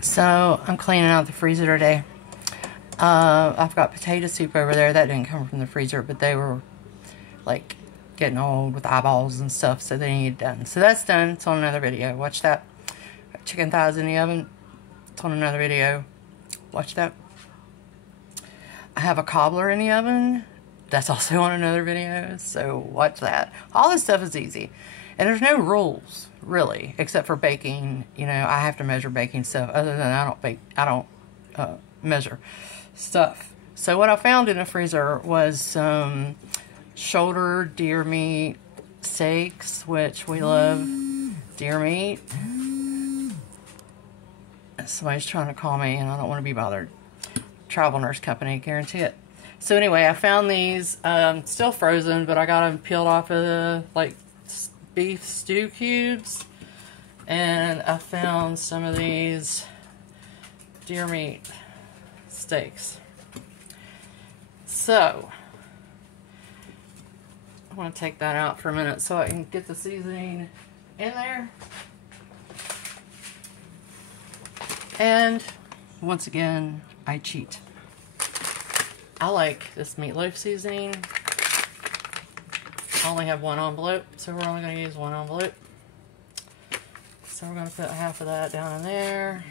So I'm cleaning out the freezer today. I've got potato soup over there. That didn't come from the freezer, but they were like getting old with eyeballs and stuff, so they need it done. So that's done. It's on another video. Watch that. Got chicken thighs in the oven. It's on another video. Watch that. I have a cobbler in the oven. That's also on another video, so watch that. All this stuff is easy. And there's no rules, really, except for baking. You know, I have to measure baking stuff. Other than I don't measure stuff. So what I found in the freezer was some shoulder deer meat steaks, which we love deer meat. Somebody's trying to call me, and I don't want to be bothered. Travel nurse company, guarantee it. So anyway, I found these still frozen, but I got them peeled off of the beef stew cubes, and I found some of these deer meat steaks. So I want to take that out for a minute so I can get the seasoning in there. And once again, I cheat. I like this meatloaf seasoning. I only have one envelope, so we're only going to use one envelope. So we're going to put half of that down in there.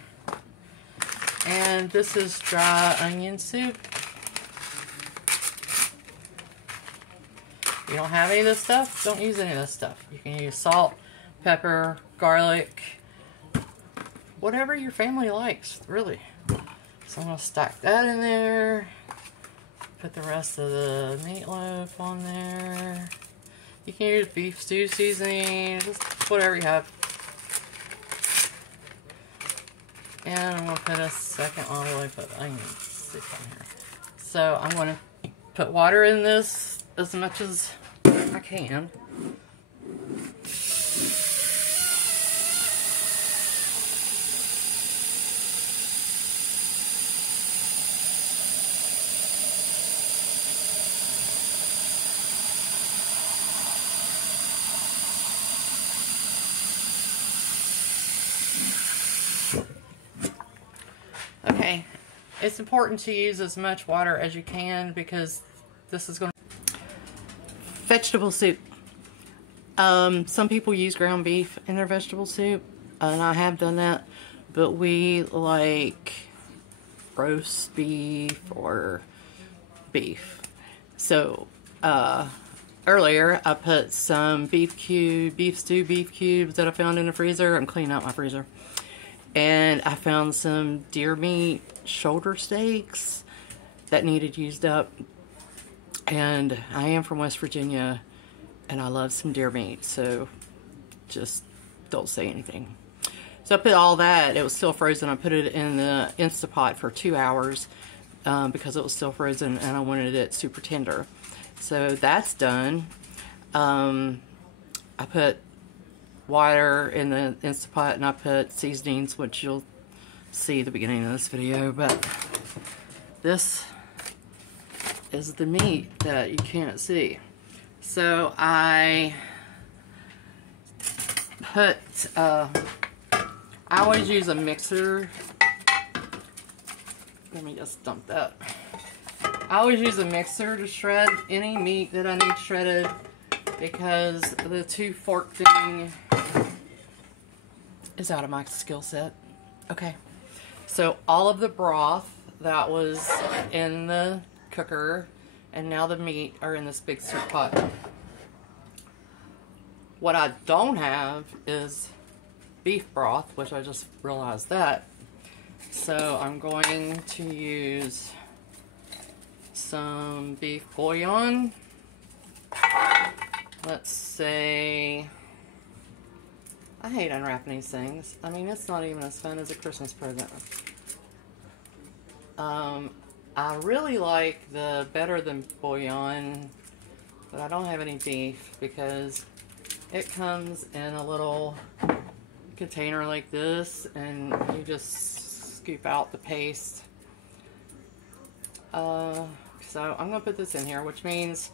And this is dry onion soup. If you don't have any of this stuff, don't use any of this stuff. You can use salt, pepper, garlic, whatever your family likes, really. So I'm going to stack that in there. Put the rest of the meatloaf on there. You can use beef stew seasoning, just whatever you have. And I'm going to put a second envelope of onion soup on here. So I'm going to put water in this as much as I can. Okay, it's important to use as much water as you can because this is going to... Vegetable soup. Some people use ground beef in their vegetable soup, and I have done that, but we like roast beef or beef. So, earlier I put some beef stew beef cubes that I found in the freezer. I'm cleaning out my freezer. And I found some deer meat shoulder steaks that needed used up. And I am from West Virginia, and I love some deer meat, so just don't say anything. So I put all that, it was still frozen, I put it in the Instapot for 2 hours because it was still frozen and I wanted it super tender. So that's done. I put water in the Instapot and I put seasonings, which you'll see at the beginning of this video, but this is the meat that you can't see. So I put, I always use a mixer. Let me just dump that. I always use a mixer to shred any meat that I need shredded because the 2-fork thing is out of my skill set. Okay, so all of the broth that was in the cooker and now the meat are in this big soup pot. What I don't have is beef broth, which I just realized that. So I'm going to use some beef bouillon. Let's say, I hate unwrapping these things. I mean, it's not even as fun as a Christmas present. I really like the Better Than bouillon, but I don't have any beef because it comes in a little container like this and you just scoop out the paste. So I'm going to put this in here, which means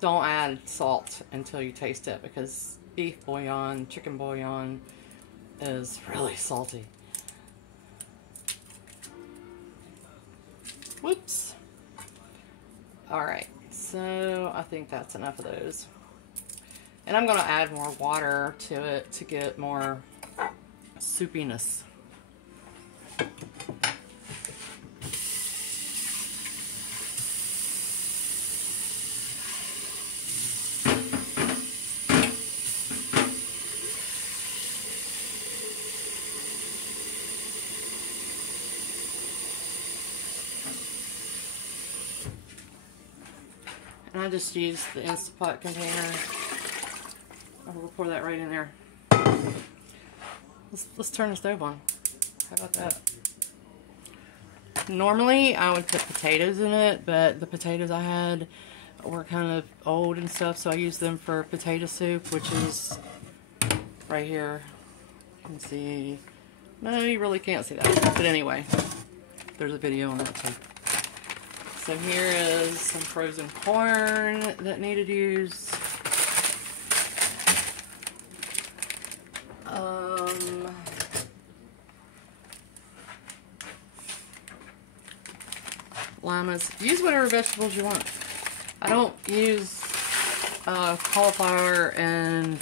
don't add salt until you taste it because beef bouillon, chicken bouillon is really salty. Whoops. Alright, so I think that's enough of those. And I'm going to add more water to it to get more soupiness. And I just used the Instant Pot container. I'll pour that right in there. Let's turn the stove on. How about that? Normally I would put potatoes in it, but the potatoes I had were kind of old and stuff, so I used them for potato soup, which is right here. You can see. No, you really can't see that. But anyway, there's a video on that too. So here is some frozen corn that needed used. Limas. Use whatever vegetables you want. I don't use cauliflower and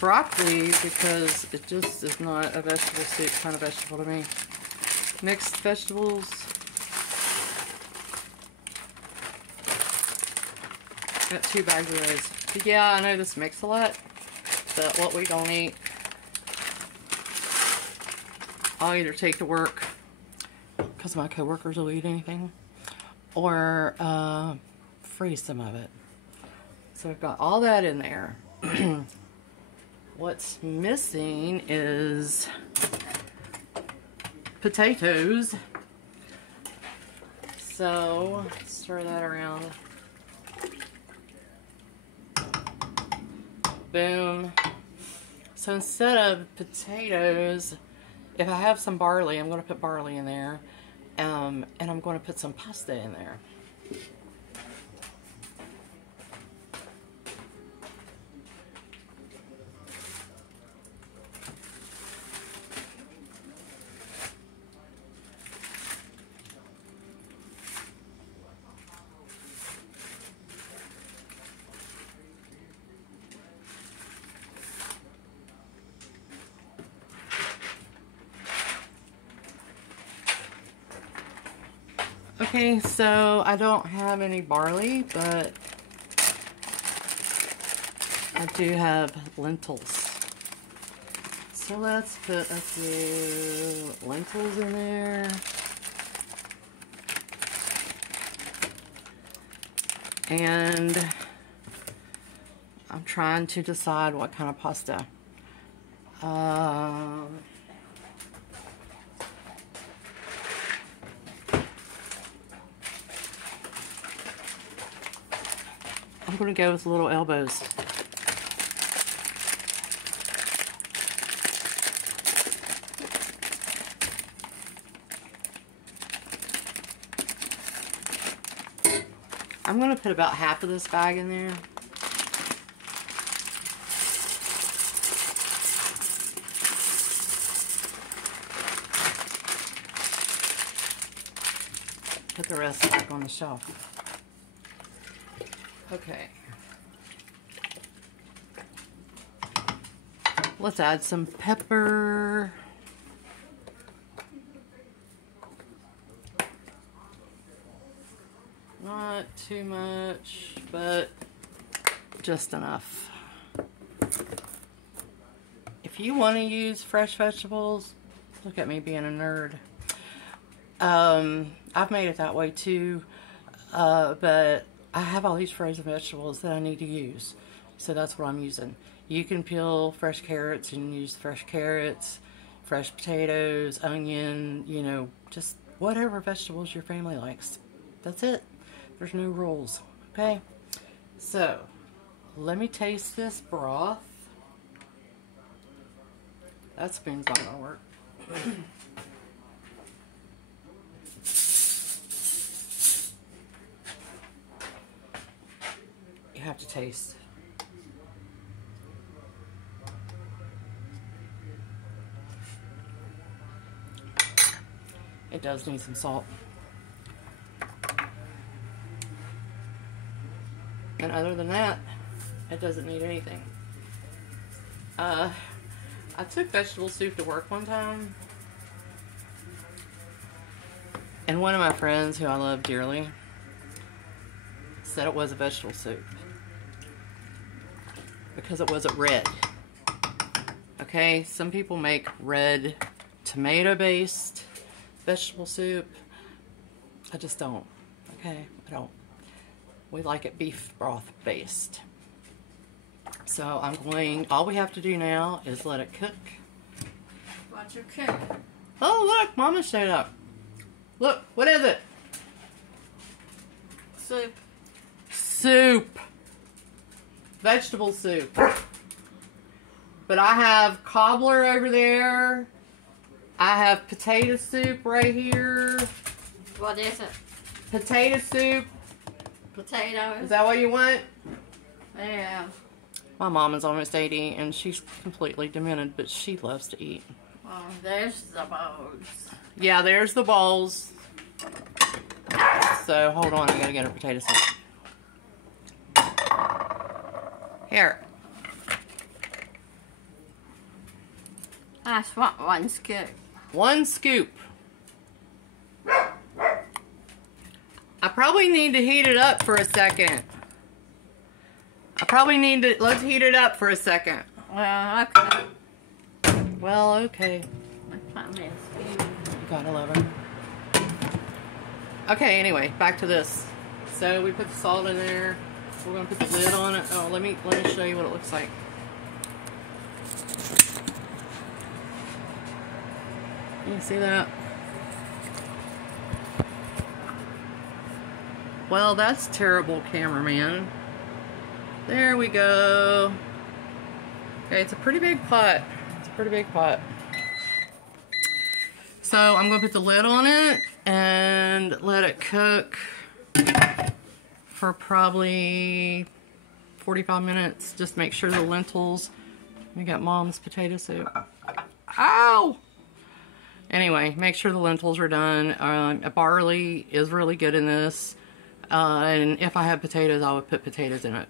broccoli because it just is not a vegetable soup kind of vegetable to me. Mixed vegetables. Got 2 bags of those. But yeah, I know this makes a lot, but what we don't eat, I'll either take to work because my coworkers will eat anything, or freeze some of it. So we've got all that in there. What's missing is potatoes. So stir that around. Boom. So instead of potatoes, if I have some barley, I'm going to put barley in there. And I'm going to put some pasta in there. Okay, so I don't have any barley, but I do have lentils. So let's put a few lentils in there. And I'm trying to decide what kind of pasta. I'm going to go with little elbows. I'm going to put about half of this bag in there. Put the rest back on the shelf. Okay. Let's add some pepper. Not too much, but just enough. If you want to use fresh vegetables, look at me being a nerd. I've made it that way too, but I have all these frozen vegetables that I need to use, so that's what I'm using. You can peel fresh carrots and use fresh carrots, fresh potatoes, onion, you know, just whatever vegetables your family likes. That's it. There's no rules, okay? So, let me taste this broth. That spoon's not gonna work. You have to taste. It does need some salt. And other than that, it doesn't need anything. I took vegetable soup to work one time. And one of my friends, who I love dearly, said it was a vegetable soup. Because it wasn't red. Okay, some people make red tomato-based vegetable soup. I just don't. Okay, I don't. We like it beef broth based. So I'm going, all we have to do now is let it cook. Watch your cook. Oh look, Mama showed up. Look, what is it? Soup. Soup. Vegetable soup. But I have cobbler over there. I have potato soup right here. What is it? Potato soup. Potatoes. Is that what you want? Yeah. My mom is almost 80 and she's completely demented, but she loves to eat. Oh, there's the bowls. Yeah, there's the bowls. So hold on, I gotta get her potato soup. Here. I just want one scoop. One scoop. I probably need to heat it up for a second. Let's heat it up for a second. Well, okay. Well, okay. Find me a spoon. You gotta love her. Okay, anyway, back to this. So we put the salt in there. We're gonna put the lid on it. Oh, let me show you what it looks like. You see that? Well, that's terrible, cameraman. There we go. Okay, it's a pretty big pot. It's a pretty big pot. So I'm gonna put the lid on it and let it cook for probably 45 minutes. Just make sure the lentils, we got Mom's potato soup. Ow! Anyway, make sure the lentils are done. Barley is really good in this. And if I had potatoes, I would put potatoes in it.